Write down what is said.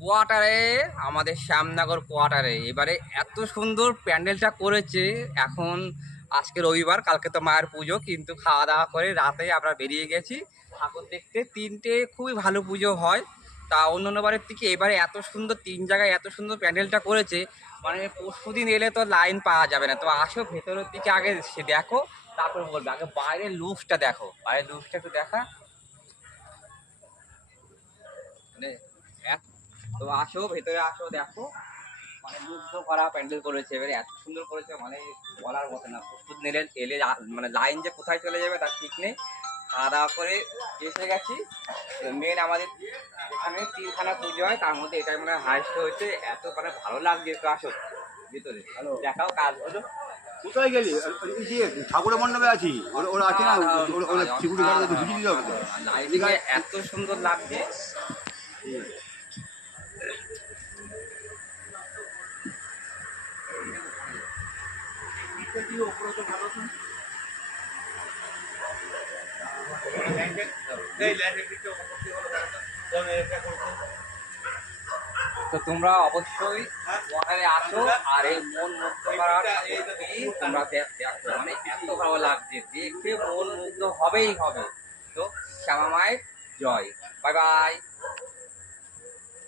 কোয়ার্টারে, আমাদের শ্যামনগর কোয়ার্টারে। এবারে এত সুন্দর প্যান্ডেলটা করেছে, এখন আজকে রবিবার, কালকে তো মায়ের পুজো, কিন্তু খাওয়া দাওয়া করে রাতে আমরা বেরিয়ে গেছি। ঠাকুর দেখতে তিনটে খুবই ভালো পুজো হয়। তা অন্য অন্যবারের থেকে এবারে এত সুন্দর, তিন জায়গায় এত সুন্দর প্যান্ডেলটা করেছে মানে পরশু দিন এলে তো লাইন পাওয়া যাবে না। তো আসো ভেতরের দিকে আগে সে দেখো, তারপর বলবে, আগে বাইরের লুকসটা দেখো। বাইরের লুকসটা একটু দেখা। মানে তো আসো ভেতরে আসো দেখো। মানে মুগ্ধ করা প্যান্ডেল করেছে এবারে এত সুন্দর করেছে মানে বলার মতো না। প্রস্তুত নিলেন এলে মানে লাইন যে কোথায় চলে যাবে তার ঠিক নেই। খাওয়া দাওয়া করে এসে গেছি। মেন আমাদের এখানে তিনখানা পুজো হয় তার মধ্যে এটাই মানে হাইস্ট হয়েছে। এত মানে ভালো লাগছে তো আসো ভিতরে। দেখাও কাজ হলো কোথায় গেলি? ঠাকুরের মণ্ডপে আছি। ওরা আছে না? ওরা- ওরা সিকিউরিটি গার্ড বুঝিয়ে দিতে হবে। এত সুন্দর লাগছে। তো তোমরা অবশ্যই ওয়াটারে আসো আর এই মন মুগ্ধ করার তোমরা দেখো মানে এত ভালো লাগছে দেখে মন মুগ্ধ হবেই হবে। তো শ্যামা মায়ের জয়। Bye bye.